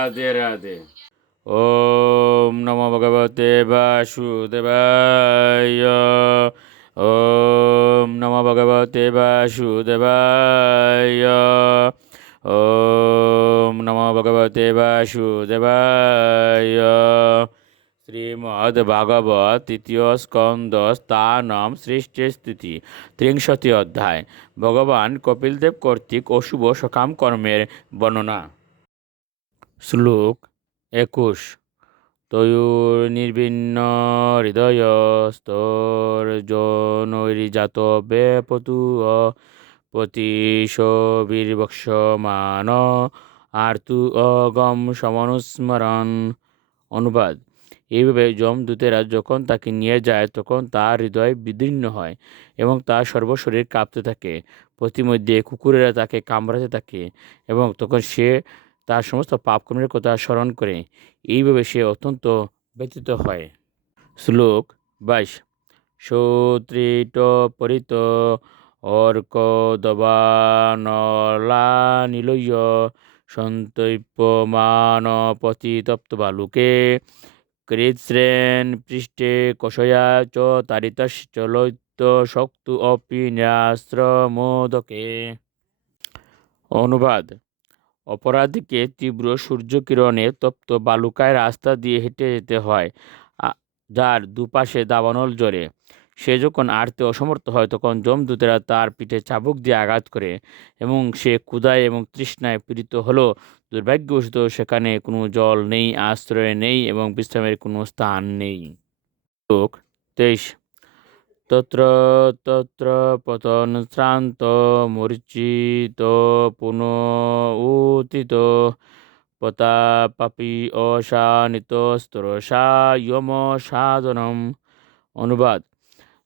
রাধে রাধে। ওম নমো ভগবতে বাসুদেবায়। ওম নমো ভগবতে বাসুদেবায়। ওম নমো ভগবতে বাসুদেবায়। শ্রীমদ্ভাগবত তৃতীয় স্কন্দ স্থানম সৃষ্টি স্থিতি 63 অধ্যায়। ভগবান কপিলদেব কর্তৃক অশুভ সকাম কর্মের বর্ণনা। শ্লোক 21। তয়োর্নির্বিণ্ণ হৃদয়স্তর্জনৈর্জাত বেপতু পতিশবির্বক্ষ্যমাণ আর্তু অগম সমনুস্মরণ। অনুবাদ: এইভাবে যমদূতেরা যখন তাকে নিয়ে যায় তখন তার হৃদয় বিদীর্ণ হয় এবং তার সর্বশরীর কাঁপতে থাকে। প্রতিমধ্যে কুকুরেরা তাকে কামড়াতে থাকে এবং তখন সে তার সমস্ত পাপকর্মের কথা স্মরণ করে। এইভাবে সে অত্যন্ত ব্যথিত হয়। শ্লোক 22। সৌত্রিট পরিত অর্ক দবানলানিলয় সন্তৈপ্যমান পতিতপ্ত বালুকে কৃৎস্রেন পৃষ্ঠে কষয়া চ তারিতশ্চ লৈত্য শক্তু অপি ন্যাস্ত্রমোদকে। অনুবাদ: অপরাধীকে তীব্র সূর্যকিরণে তপ্ত বালুকায় রাস্তা দিয়ে হেঁটে যেতে হয়, যার দুপাশে দাবানল জ্বলে। সে যখন আড়তে অসমর্থ হয় তখন যমদূতেরা তার পিঠে চাবুক দিয়ে আঘাত করে এবং সে ক্ষুধায় এবং তৃষ্ণায় পীড়িত হলো। দুর্ভাগ্যবশত সেখানে কোনো জল নেই, আশ্রয় নেই এবং বিশ্রামের কোনো স্থান নেই। শ্লোক 23। তত্র তত্র পতন শ্রান্ত মূর্ছিত পুনঃউত্থিত পতাপাপি অশানিত স্তরসা ইয়ম সাধনম। অনুবাদ: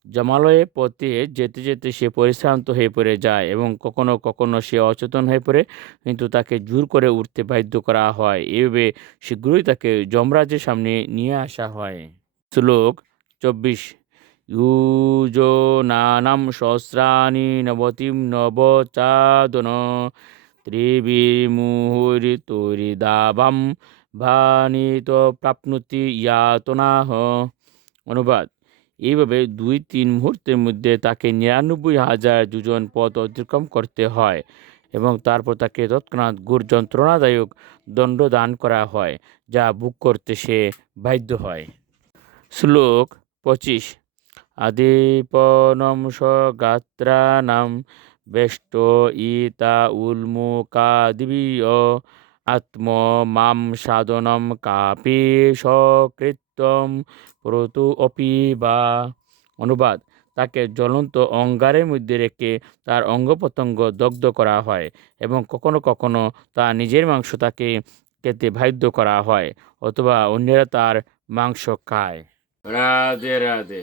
জমালয়ের পথে যেতে যেতে সে পরিশ্রান্ত হয়ে পড়ে যায় এবং কখনো কখনো সে অচেতন হয়ে পড়ে, কিন্তু তাকে জোর করে উঠতে বাধ্য করা হয়। এভাবে শীঘ্রই তাকে যমরাজের সামনে নিয়ে আসা হয়। শ্লোক 24। ইউজনানাম সহস্রাণি নবতিম নবচাদন ত্রিবিমুহুরিতুরিদাবাম ভানিত প্রাপ্নুতি ইয়াতনাহ। অনুবাদ: এইভাবে 2-3 মুহূর্তের মধ্যে তাকে 99,000 যোজন পথ অতিক্রম করতে হয় এবং তারপর তাকে তৎক্ষণাৎ ঘোর যন্ত্রণাদায়ক দণ্ড দান করা হয়, যা ভোগ করতে সে বাধ্য হয়। শ্লোক 25। আদিপনম স্বগাত্রানাম বেষ্ট ইতা উন্মুকাদিবিয় আত্ম মাম সাধনম কাপি সকৃত্যম প্রতু অপি বা। অনুবাদ: তাকে জ্বলন্ত অঙ্গারের মধ্যে রেখে তার অঙ্গ প্রত্যঙ্গ দগ্ধ করা হয় এবং কখনো কখনো তার নিজের মাংস তাকে খেতে বাধ্য করা হয় অথবা অন্যেরা তার মাংস খায়। রাধে রাধে।